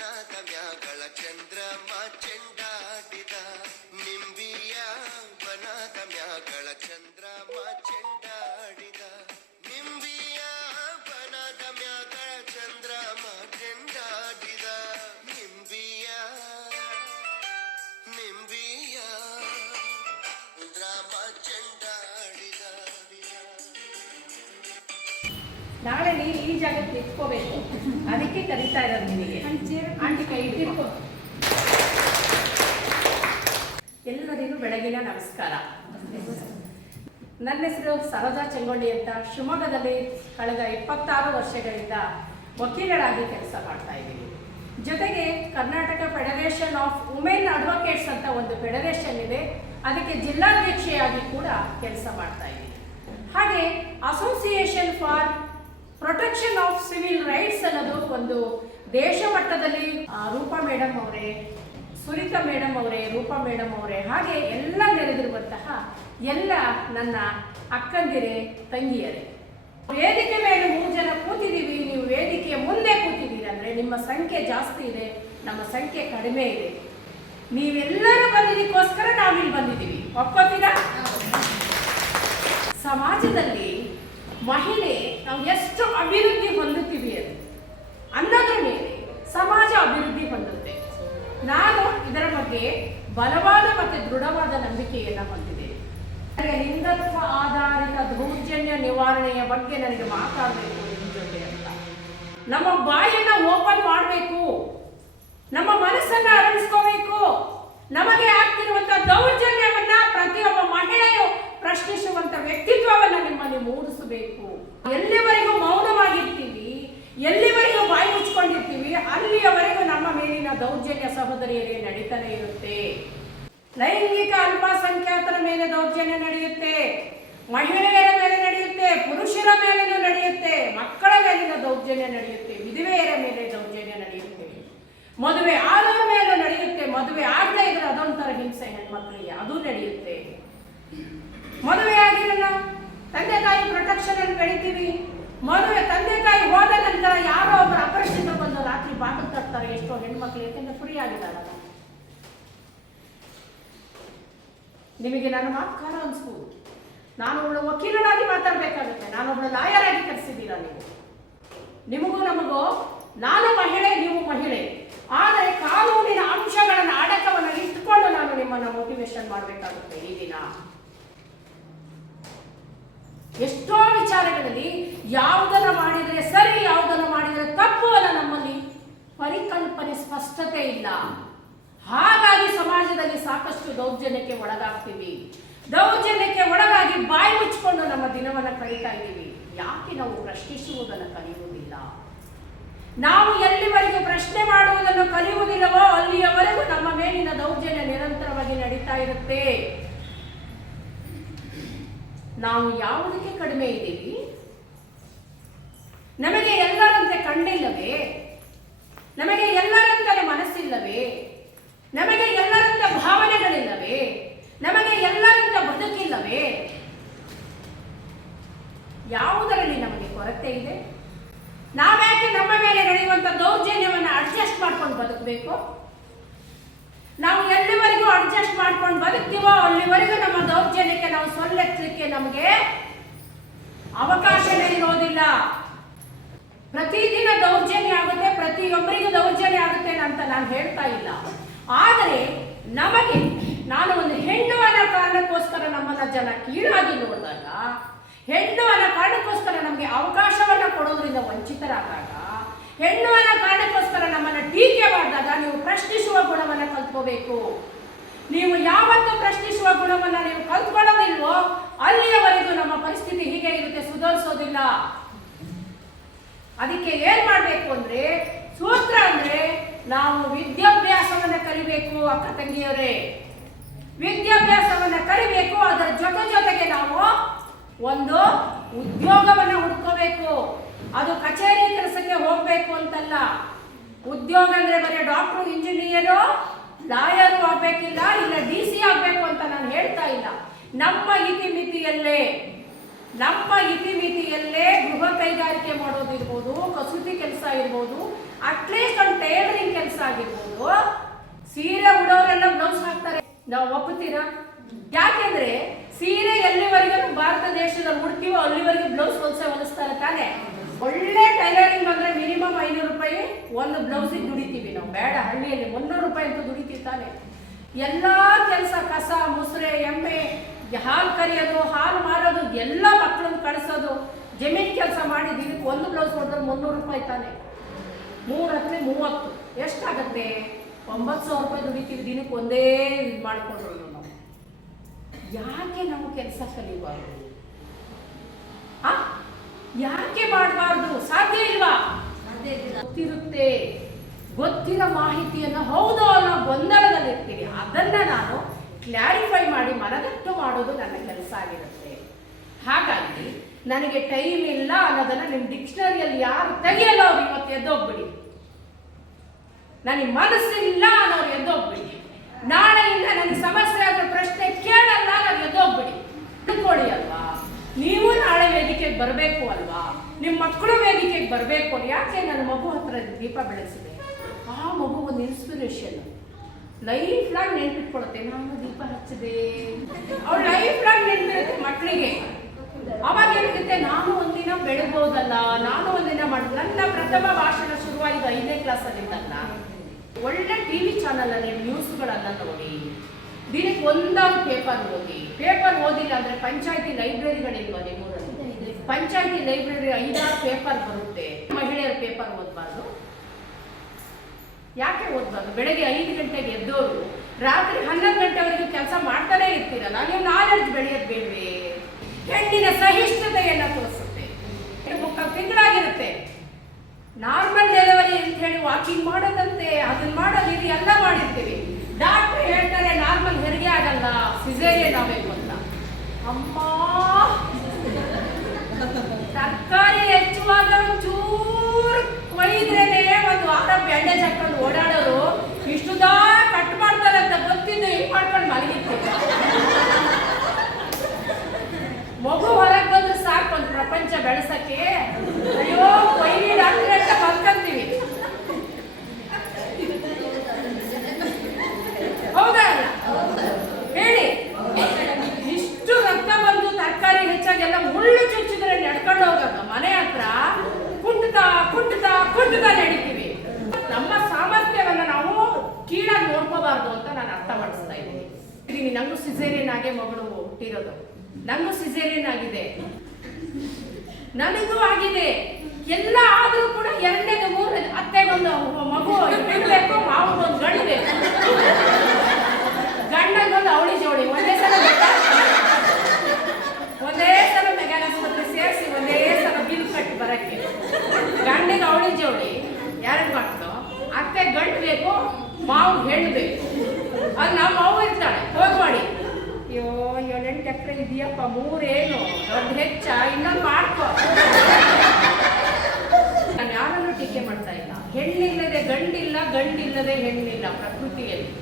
ಬನದ ಮ್ಯಾಗಳ ಚಂದ್ರಮ ಚೆಂಡಾಡಿದ ನಿಂಬಿಯ ಬನದ ಮ್ಯಾಗಳ ನಾಳೆ ನೀನು ಈ ಜಾಗಕ್ಕೆ ನಿಂತ್ಕೋಬೇಕು ಅದಕ್ಕೆ ಕರೀತಾ ಇರೋದು ನಿನಗೆ. ಆಂಟಿ ಕೈ ಎಲ್ಲರಿಗೂ ಬೆಳಗಿನ ನಮಸ್ಕಾರ. ನನ್ನ ಹೆಸರು ಸರೋಜಾ ಚೆಂಗೊಳ್ಳಿ ಅಂತ ಶಿವಮೊಗ್ಗದಲ್ಲಿ ಕಳೆದ ಇಪ್ಪತ್ತಾರು ವರ್ಷಗಳಿಂದ ವಕೀಲರಾಗಿ ಕೆಲಸ ಮಾಡ್ತಾ ಇದ್ದೀನಿ. ಜೊತೆಗೆ Karnataka Federation of Women Advocates ಅಂತ ಒಂದು ಫೆಡರೇಷನ್ ಇದೆ. ಅದಕ್ಕೆ ಜಿಲ್ಲಾಧ್ಯಕ್ಷೆಯಾಗಿ ಕೂಡ ಕೆಲಸ ಮಾಡ್ತಾ ಇದ್ದೀನಿ. ಹಾಗೆ association for protection of civil rights ಅನ್ನೋದು ಒಂದು ದೇಶ ಮಟ್ಟದಲ್ಲಿ ರೂಪಾ ಮೇಡಮ್ ಅವರೇ ಸುರಿತಾ ಮೇಡಮ್ ಅವರೇ ರೂಪಾ ಮೇಡಮ್ ಅವರೇ ಹಾಗೆ ಎಲ್ಲ ನೆರೆದಿರುವಂತಹ ಎಲ್ಲ ನನ್ನ ಅಕ್ಕಂದಿರೇ ತಂಗಿಯರೇ. ವೇದಿಕೆ ಮೇಲೆ ಮೂರು ಜನ ಕೂತಿದ್ದೀವಿ ನೀವು ವೇದಿಕೆಯ ಮುಂದೆ ಕೂತಿದ್ದೀರಿ ಅಂದರೆ ನಿಮ್ಮ ಸಂಖ್ಯೆ ಜಾಸ್ತಿ ಇದೆ ನಮ್ಮ ಸಂಖ್ಯೆ ಕಡಿಮೆ ಇದೆ. ನೀವೆಲ್ಲರೂ ಬಂದಿದ್ದಕ್ಕೋಸ್ಕರ ನಾವಿಲ್ಲಿ ಬಂದಿದ್ದೀವಿ. ಒಪ್ಕೋತೀರಾ? ಸಮಾಜದಲ್ಲಿ ಮಹಿಳೆ, ನಾವು ಎಷ್ಟು ಅಭಿವೃದ್ಧಿ ಹೊಂದುತ್ತೀವಿ ಅಂತ. ಅನ್ನೋದ್ರ ಮೇಲೆ ಸಮಾಜ ಅಭಿವೃದ್ಧಿ ಹೊಂದುತ್ತೆ. ನಾನು ಇದರ ಬಗ್ಗೆ ಬಲವಾದ ಮತ್ತು ದೃಢವಾದ ನಂಬಿಕೆಯನ್ನು ಹೊಂದಿದ್ದೇನೆ ಲಿಂಗತ್ವ ಆಧಾರಿತ ದೌರ್ಜನ್ಯ ನಿವಾರಣೆಯ ಬಗ್ಗೆ ನನಗೆ ಮಾತಾಡಬೇಕು ನಿಮ್ಮ ಜೊತೆ ಅಂತ. ನಮ್ಮ ಬಾಯನ್ನ ಓಪನ್ ಮಾಡಬೇಕು. ನಮ್ಮ ಮನಸ್ಸನ್ನು ಅರಳಿಸ್ಕೋಬೇಕು. ನಮಗೆ ಮೂಡಿಸಬೇಕು ಎಲ್ಲಿವರೆಗೂ ಮೌನವಾಗಿರ್ತೀವಿ, ಎಲ್ಲಿವರೆಗೂ ಬಾಯಿ ಮುಚ್ಕೊಂಡಿರ್ತೀವಿ, ಅಲ್ಲಿಯವರೆಗೂ ನಮ್ಮ ಮೇಲಿನ ದೌರ್ಜನ್ಯ ಸಹೋದರಿಯರೇ ನಡೀತಾನೆ ಇರುತ್ತೆ. ಲೈಂಗಿಕ ಅಲ್ಪಸಂಖ್ಯಾತರ ಮೇಲೆ ದೌರ್ಜನ್ಯ ನಡೆಯುತ್ತೆ. ಮಹಿಳೆಯರ ಮೇಲೆ ನಡೆಯುತ್ತೆ, ಪುರುಷರ ಮೇಲೆಯೂ ನಡೆಯುತ್ತೆ, ಮಕ್ಕಳ ಮೇಲಿನ ದೌರ್ಜನ್ಯ ನಡೆಯುತ್ತೆ, ವಿಧವೆಯರ ಮೇಲೆ ದೌರ್ಜನ್ಯ ನಡೆಯುತ್ತೆ. ಮದುವೆ ಆದವರ ಮೇಲೆ ನಡೆಯುತ್ತೆ, ಮದುವೆ ಆಗದೇ ಇದ್ರೆ ಅದೊಂಥರ ಹಿಂಸೆ ಹೆಣ್ಮಕ್ಳಿಗೆ, ಅದು ನಡೆಯುತ್ತೆ ಮದುವೆ ಆಗಿರಲ್ಲ ತಂದೆ ತಾಯಿ ಪ್ರೊಟೆಕ್ಷನ್ ಅಲ್ಲಿ ಬೆಳಿತೀವಿ. ಮದುವೆ ತಂದೆ ತಾಯಿ ಹೋದ ನಂತರ ಯಾರೋ ಒಬ್ಬರು ಅಪರಿಚಿತರು ಬಂದು ರಾತ್ರಿ ಬಾಗಿಲು ತರ್ತಾರೆ. ಎಷ್ಟೋ ಹೆಣ್ಮಕ್ಳು ಯಾಕೆಂದ್ರೆ ಫ್ರೀ ಆಗಿದ್ದಾರಲ್ಲ ನಿಮಗೆ ನನ್ನ ಮಾತು ಅನ್ಸ್ಬೋದು. ನಾನು ಒಬ್ಬಳು ವಕೀಲರಾಗಿ ಮಾತಾಡಬೇಕಾಗುತ್ತೆ. ನಾನೊಬ್ಳು ಲಾಯರ್ ಆಗಿ ಕರೆಸಿದ್ದೀರಾ ನೀವು? ನಿಮಗೂ ನಮಗೂ ನಾನು ಮಹಿಳೆ, ನೀವು ಮಹಿಳೆ. ಆದರೆ ಕಾನೂನಿನ ಅಂಶಗಳನ್ನು ಅಡಕವನ್ನು ಇಟ್ಕೊಂಡು ನಾನು ನಿಮ್ಮನ್ನು ಮೋಟಿವೇಶನ್ ಮಾಡಬೇಕಾಗುತ್ತೆ ಈ ದಿನ. ಎಷ್ಟೋ ವಿಚಾರಗಳಲ್ಲಿ ಯಾವುದನ್ನ ಮಾಡಿದರೆ ಸರಿ, ಯಾವುದನ್ನ ಮಾಡಿದರೆ ತಪ್ಪು ಅಲ್ಲ ನಮ್ಮಲ್ಲಿ ಪರಿಕಲ್ಪನೆ ಸ್ಪಷ್ಟತೆ ಇಲ್ಲ. ಹಾಗಾಗಿ ಸಮಾಜದಲ್ಲಿ ಸಾಕಷ್ಟು ದೌರ್ಜನ್ಯಕ್ಕೆ ಒಳಗಾಗ್ತೀವಿ. ದೌರ್ಜನ್ಯಕ್ಕೆ ಒಳಗಾಗಿ ಬಾಯಿ ಮುಚ್ಚಿಕೊಂಡು ನಮ್ಮ ದಿನವನ್ನ ಕಳೀತಾ ಇದ್ದೀವಿ. ಯಾಕೆ ನಾವು ಪ್ರಶ್ನಿಸುವುದನ್ನು ಕಲಿಯುವುದಿಲ್ಲ? ನಾವು ಎಲ್ಲಿವರೆಗೂ ಪ್ರಶ್ನೆ ಮಾಡುವುದನ್ನು ಕಲಿಯುವುದಿಲ್ಲವೋ ಅಲ್ಲಿಯವರೆಗೂ ನಮ್ಮ ಮೇಲಿನ ದೌರ್ಜನ್ಯ ನಿರಂತರವಾಗಿ ನಡೀತಾ ಇರುತ್ತೆ. ನಾವು ಯಾವುದಕ್ಕೆ ಕಡಿಮೆ ಇದ್ದೀವಿ? ನಮಗೆ ಎಲ್ಲರಂತೆ ಕಣ್ಣಿಲ್ಲವೇ? ನಮಗೆ ಎಲ್ಲರಂತಲೇ ಮನಸ್ಸಿಲ್ಲವೇ? ನಮಗೆ ಎಲ್ಲರಂತ ಭಾವನೆಗಳಿಲ್ಲವೇ? ನಮಗೆ ಎಲ್ಲರಂತ ಬದುಕಿಲ್ಲವೇ? ಯಾವುದರಲ್ಲಿ ನಮಗೆ ಕೊರತೆ ಇದೆ? ನಾವ್ಯಾಕೆ ನಮ್ಮ ಮೇಲೆ ನಡೆಯುವಂತ ದೌರ್ಜನ್ಯವನ್ನು ಅಡ್ಜಸ್ಟ್ ಮಾಡ್ಕೊಂಡು ಬದುಕಬೇಕು ನಾವು ಎಲ್ಲಿವರೆಗೂ ಅಡ್ಜಸ್ಟ್ ಮಾಡ್ಕೊಂಡು ಬದುಕ್ತೀವೋ ಅಲ್ಲಿವರೆಗೂ ನಮ್ಮ ದೌರ್ಜನ್ಯಕ್ಕೆ ನಾವು ಸೊಲ್ಲೆತ್ತಲಿಕ್ಕೆ ನಮಗೆ ಅವಕಾಶನೇ ಇರೋದಿಲ್ಲ. ಪ್ರತಿದಿನ ದೌರ್ಜನ್ಯ ಆಗುತ್ತೆ, ಪ್ರತಿಯೊಬ್ಬರಿಗೂ ದೌರ್ಜನ್ಯ ಆಗುತ್ತೆ ಅಂತ ನಾನು ಹೇಳ್ತಾ ಇಲ್ಲ. ಆದರೆ ನಮಗೆ, ನಾನು ಒಂದು ಹೆಣ್ಣು ಅನ್ನೋ ಕಾರಣಕ್ಕೋಸ್ಕರ ನಮ್ಮನ್ನ ಜನ ಕೀಳಾಗಿ ನೋಡಿದಾಗ, ಹೆಣ್ಣು ಅನ್ನೋ ಕಾರಣಕ್ಕೋಸ್ಕರ ನಮಗೆ ಅವಕಾಶವನ್ನ ಕೊಡೋದ್ರಿಂದ ವಂಚಿತರಾದಾಗ, ಹೆಣ್ಣು ಅನ್ನೋ ಕಾರಣಕ್ಕೋಸ್ಕರ ನಮ್ಮನ್ನ ಟೀಕೆ ಮಾಡಿದಾಗ ನೀವು ಪ್ರಶ್ನಿಸುವ ಗುಣವನ್ನ ಕಲ್ತ್ಕೋಬೇಕು. ನೀವು ಯಾವತ್ತು ಪ್ರಶ್ನಿಸುವ ಗುಣವನ್ನು ನೀವು ಕಲ್ತ್ಕೊಳ್ಳೋದಿಲ್ವೋ, ಅಲ್ಲಿಯವರೆಗೂ ನಮ್ಮ ಪರಿಸ್ಥಿತಿ ಹೀಗೆ ಇರುತ್ತೆ, ಸುಧಾರಿಸೋದಿಲ್ಲ. ಅದಕ್ಕೆ ಏನ್ ಮಾಡ್ಬೇಕು ಅಂದ್ರೆ, ಸೂತ್ರ ಅಂದ್ರೆ ನಾವು ವಿದ್ಯಾಭ್ಯಾಸವನ್ನ ಕಲಿಬೇಕು, ಅಕ್ಕ ತಂಗಿಯವರೇ ವಿದ್ಯಾಭ್ಯಾಸವನ್ನ ಕಲಿಬೇಕು, ಅದರ ಜೊತೆ ಜೊತೆಗೆ ನಾವು ಒಂದು ಉದ್ಯೋಗವನ್ನ ಹುಡ್ಕೋಬೇಕು. ಅದು ಕಚೇರಿ ಕೆಲಸಕ್ಕೆ ಹೋಗ್ಬೇಕು ಅಂತಲ್ಲ. ಉದ್ಯೋಗ ಅಂದ್ರೆ ಬರೀ ಡಾಕ್ಟ್ರು ಇಂಜಿನಿಯರು ಲಾಯರು ಆಗ್ಬೇಕಿಲ್ಲ, ಇಲ್ಲ ಡಿ ಸಿ ಆಗ್ಬೇಕು ಅಂತ ನಾನು ಹೇಳ್ತಾ ಇಲ್ಲ. ನಮ್ಮ ಇತಿಮಿತಿಯಲ್ಲೇ ನಮ್ಮ ಇತಿಮಿತಿಯಲ್ಲೇ ಗೃಹ ಕೈಗಾರಿಕೆ ಮಾಡೋದಿರ್ಬೋದು ಕಸೂತಿ ಕೆಲಸ ಇರ್ಬೋದು ಅಟ್ಲೀಸ್ಟ್ ಒಂದು ಟೈಲರಿಂಗ್ ಕೆಲಸ ಆಗಿರ್ಬೋದು. ಸೀರೆ ಉಡೋರೆಲ್ಲ ಬ್ಲೌಸ್ ಹಾಕ್ತಾರೆ. ನಾವು ಒಪ್ಪುತ್ತೀರಾ ಯಾಕೆಂದ್ರೆ ಸೀರೆ ಎಲ್ಲಿವರೆಗೂ ಭಾರತ ದೇಶದಲ್ಲಿ ಉಡ್ತೀವೋ ಅಲ್ಲಿವರೆಗೂ ಬ್ಲೌಸ್ ಹೊಲ್ಸೆ ಹೊಲಿಸ್ತಾರೆ ತಾನೆ. ಒಳ್ಳೆ ಟೈಲರಿಂಗ್ ಬಂದ್ರೆ ಮಿನಿಮಮ್ ಐನೂರು ರೂಪಾಯಿ ಒಂದು ಬ್ಲೌಸಿಗೆ ದುಡಿತೀವಿ ನಾವು. ಬೇಡ, ಹಳ್ಳಿಯಲ್ಲಿ ಮುನ್ನೂರು ರೂಪಾಯಿ ಅಂತ ದುಡಿತೀವಿ ತಾನೆ ಎಲ್ಲಾ ಕೆಲಸ, ಕಸ, ಮುಸ್ರೆ, ಎಮ್ಮೆ, ಹಾಲು ಕರಿಯೋದು, ಹಾಲು ಮಾರೋದು, ಎಲ್ಲ ಮಕ್ಕಳನ್ನ ಕಳಿಸೋದು, ಜಮೀನ್ ಕೆಲಸ ಮಾಡಿ ದಿನಕ್ಕೆ ಒಂದು ಬ್ಲೌಸ್ ಹೊಡೆದ್ರೆ ಮುನ್ನೂರು ರೂಪಾಯಿ ತಾನೆ. ಮೂರು ಹತ್ತನೇ ಮೂವತ್ತು. ಎಷ್ಟಾಗತ್ತೆ? ಒಂಬತ್ತು ಸಾವಿರ ರೂಪಾಯಿ ದುಡಿತೀವಿ, ದಿನಕ್ಕೆ ಒಂದೇ ಇದು ಮಾಡಿಕೊಂಡ್ರು ನಾವು. ಯಾಕೆ ನಾವು ಕೆಲಸ ಕಲಿಬಾರ್ದು ಯಾಕೆ ಮಾಡಬಾರ್ದು? ಸಾಧ್ಯ ಇಲ್ವಾ? ಗೊತ್ತಿರುತ್ತೆ. ಗೊತ್ತಿರೋ ಮಾಹಿತಿಯನ್ನು ಹೌದು ಅನ್ನೋ ಗೊಂದಲದಲ್ಲಿರ್ತೀವಿ ಅದನ್ನ ನಾನು ಕ್ಲಾರಿಫೈ ಮಾಡಿ ಮನದಟ್ಟು ಮಾಡೋದು ನನ್ನ ಕೆಲಸ ಆಗಿರುತ್ತೆ. ಹಾಗಾಗಿ ನನಗೆ ಟೈಮ್ ಇಲ್ಲ ಅನ್ನೋದನ್ನ ನಿಮ್ಮ ಡಿಕ್ಷನರಿಯಲ್ಲಿ ಯಾರು ತೆಗೆಯಲ್ಲ ಅವ್ರು ಇವತ್ತು ಎದ್ದೋಗ್ಬಿಡಿ. ನನಗೆ ಮನಸ್ಸಿಲ್ಲ ಅನ್ನೋರು ಎದ್ದೋಗ್ಬಿಡಿ. ನಾಳೆಯಿಂದ ನನಗೆ ಸಮಸ್ಯೆ ಆದ ಪ್ರಶ್ನೆ ಕೇಳಲ್ಲ ನಾನು ಎದ್ದೋಗ್ಬಿಡಿ. ತಿಳ್ಕೊಳ್ಳಿ ಅಲ್ವಾ? ನೀವು ನಾಳೆ ವೇದಿಕೆಗೆ ಬರಬೇಕು ಅಲ್ವಾ? ನಿಮ್ಮ ಮಕ್ಕಳು ವೇದಿಕೆಗೆ ಬರಬೇಕು ಯಾಕೆ ನನ್ನ ಮಗು ಹತ್ರ ದೀಪ ಬೆಳೆಸಿದೆ ಆ ಮಗು ಒಂದು ಇನ್ಸ್ಪಿರೇಷನ್ ಲೈಫ್ ಲಾಂಗ್ ನೆನ್ಪಿಟ್ಕೊಳುತ್ತೆ. ನಾನು ದೀಪ ಹಚ್ಚಿದೆ. ಅವ್ಳು ಲೈಫ್ ಲಾಂಗ್ ನೆನ್ಪಿರುತ್ತೆ ಮಕ್ಕಳಿಗೆ. ಅವಾಗ ಏನಾಗುತ್ತೆ? ನಾನು ಒಂದಿನ ಬೆಳಬೋದಲ್ಲ ನಾನು ಒಂದಿನ ಮಾಡಿದ ನನ್ನ ಪ್ರಥಮ ಭಾಷಣ ಶುರುವಾಗಿದೆ ಐದನೇ ಕ್ಲಾಸಲ್ಲಿದ್ದಲ್ಲ ಒಳ್ಳೆ ಟಿ ವಿ ಚಾನಲಲ್ಲಿ ನ್ಯೂಸ್ಗಳೆಲ್ಲ ನೋಡಿ. ದಿನಕ್ಕೆ ಒಂದಾದ್ರು ಪೇಪರ್ ಓದಿ. ಪೇಪರ್ ಓದಿಲ್ಲ ಅಂದ್ರೆ ಪಂಚಾಯತಿ ಲೈಬ್ರರಿಗಳಿಲ್ವಾ ನಿಮ್ಮೂರಲ್ಲಿ? ಪಂಚಾಯತಿ ಲೈಬ್ರರಿ ಐದಾರು ಪೇಪರ್ ಬರುತ್ತೆ. ಮಹಿಳೆಯರ ಪೇಪರ್ ಓದಬಾರ್ದು. ಯಾಕೆ ಓದಬಾರ್ದು? ಬೆಳಗ್ಗೆ ಐದು ಗಂಟೆಗೆ ಎದ್ದೋರು, ರಾತ್ರಿ ಹನ್ನೊಂದು ಗಂಟೆವರೆಗೂ ಕೆಲಸ ಮಾಡ್ತಾನೆ ಇರ್ತೀರಲ್ಲ ನೀವು ಆಗಬೇಕು ಅಂತ ಅಮ್ಮ! ತರಕಾರಿ ಹೆಚ್ಚುವಾಗ ಚೂರು ಕೊಯ್ದ್ರೇನೆ ಒಂದು ವಾರ ಬ್ಯಾಂಡೇಜ್ ಹಾಕೊಂಡು ಓಡಾಡೋರು ಇಷ್ಟುದ ಕಟ್ ಮಾಡ್ತಾರೆ ಅಂತ ಗೊತ್ತಿದ್ದು ಹಿಂಗ್ ಮಾಡ್ಕೊಂಡು ಮಲಗಿತ್ತು ಮಗು ಹೊರಗೆ ಬಂದ್ರೆ ಸಾಕು, ಒಂದು ಪ್ರಪಂಚ ಬೆಳೆಸಕ್ಕೆ ಅಯ್ಯೋ ಕೊಯ್ಲಿ ಡಾಕ್ಟ್ರೆ ಅಂತ ಮಲ್ಕಂತೀವಿ ಹೌದಾ ಅಲ್ಲ? ಹೇಳಿ ಇಷ್ಟು ರಕ್ತ ಬಂದು ತರಕಾರಿ ಹೆಚ್ಚಾಗೆಲ್ಲ ಮುಳ್ಳು ಚುಚ್ಚಿದ್ರೆ ನಡ್ಕೊಂಡು ಹೋಗೋದು ಮನೆ ಹತ್ರ ಕುಂಟುತ್ತಾ ಕುಂಟುತ್ತಾ ನಡೀತೀವಿ ನಮ್ಮ ಸಾಮರ್ಥ್ಯವನ್ನ ನಾವು ಕೀಳಾಗಿ ನೋಡ್ಕೋಬಾರ್ದು ಅಂತ ನಾನು ಅರ್ಥ ಮಾಡಿಸ್ತಾ ಇದ್ದೀನಿ, ನಂಗೂ ಸಿಸೇರಿಯನ್ ಆಗೇ ಮಗಳು ಹುಟ್ಟಿರೋದು. ನಂಗೂ ಸಿಜೇರಿಯನ್ ಆಗಿದೆ. ನನಗೂ ಆಗಿದೆ. ಎಲ್ಲ ಆದರೂ ಕೂಡ ಎರಡನೇದು, ಮೂರನೇದು ಒಂದು ಮಗು ಬಿಡ್ಬೇಕು ಮೂರೇನು ದೊಡ್ಡ ಹೆಚ್ಚ, ಇನ್ನೊಂದು ಮಾಡ್ಕೋ. ನಾನು ಯಾರನ್ನು ಟೀಕೆ ಮಾಡ್ತಾ ಇಲ್ಲ. ಹೆಣ್ಣಿಲ್ಲದೆ ಗಂಡಿಲ್ಲ, ಗಂಡಿಲ್ಲದೆ ಹೆಣ್ಣಿಲ್ಲ ಪ್ರಕೃತಿಯಲ್ಲಿ.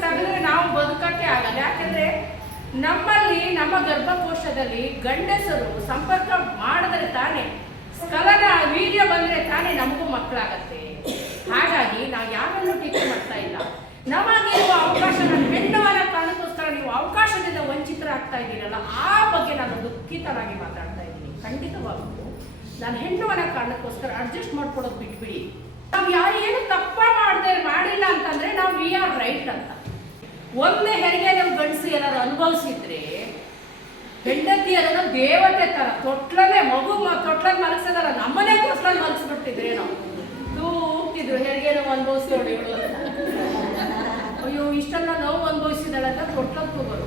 ತೆಗೆದ್ರೆ ನಾವು ಬದುಕಕ್ಕೆ ಆಗಲ್ಲ. ಯಾಕಂದ್ರೆ ನಮ್ಮಲ್ಲಿ, ನಮ್ಮ ಗರ್ಭಕೋಶದಲ್ಲಿ ಗಂಡಸರು ಸಂಪರ್ಕ ಮಾಡಿದ್ರೆ ತಾನೇ ಸ್ಕಲನ ವೀರ್ಯ ಬಂದ್ರೆ ತಾನೇ ನಮಗೂ ಮಕ್ಕಳಾಗತ್ತೆ. ಹಾಗಾಗಿ ನಾವು ಯಾರನ್ನು ಟೀಕೆ ಮಾಡ್ತಾ ಇಲ್ಲ. ನಮಗಿರುವ ಅವಕಾಶ ನನ್ನ ಹೆಣ್ಣುವರ ಕಾರಣಕ್ಕೋಸ್ಕರ ನೀವು ಅವಕಾಶದಿಂದ ವಂಚಿತರಾಗ್ತಾ ಇದ್ದೀರಲ್ಲ, ಆ ಬಗ್ಗೆ ನಾನು ದುಃಖಿತರಾಗಿ ಮಾತಾಡ್ತಾ ಇದ್ದೀನಿ. ಖಂಡಿತವಾಗ್ಲೂ. ನಾನು ಹೆಣ್ಣು ಮನೆ ಕಾರಣಕ್ಕೋಸ್ಕರ ಅಡ್ಜಸ್ಟ್ ಮಾಡ್ಕೊಡೋದು ಬಿಟ್ಬಿಡಿ. ನಾವು ಯಾರು ಏನು ತಪ್ಪ ಮಾಡದೆ, ಮಾಡಿಲ್ಲ ಅಂತಂದ್ರೆ ನಾವು ವಿ ಆರ್ ರೈಟ್ ಅಂತ. ಒಂದೇ ಹೆರಿಗೆ ನಾವು ಗಂಡಸು ಏನಾದ್ರು ಅನುಭವಿಸಿದ್ರೆ ಹೆಂಡತಿಯರನ್ನ ದೇವತೆ ತರ ತೊಟ್ಲನೆ ಮಗು ತೊಟ್ಲಲ್ಲಿ ಮಲಗಿಸಿದಾರ ನಮ್ಮನೆ ತೊಟ್ಲಲ್ಲಿ ಮಲಗಿಸ್ಬಿಟ್ಟಿದ್ರೆ ನಾವು ತೂಗ್ತಿದ್ರು ಹೆರಿಗೆ ನಾವು ಅನುಭವಿಸೋಳು ಇವಳು ಅಯ್ಯೋ ಇಷ್ಟೆಲ್ಲ ನೋವು ಅನುಭವಿಸಿದಾಳೆ ಅಂತ ತೊಟ್ಲಲ್ಲಿ ತಗೋರು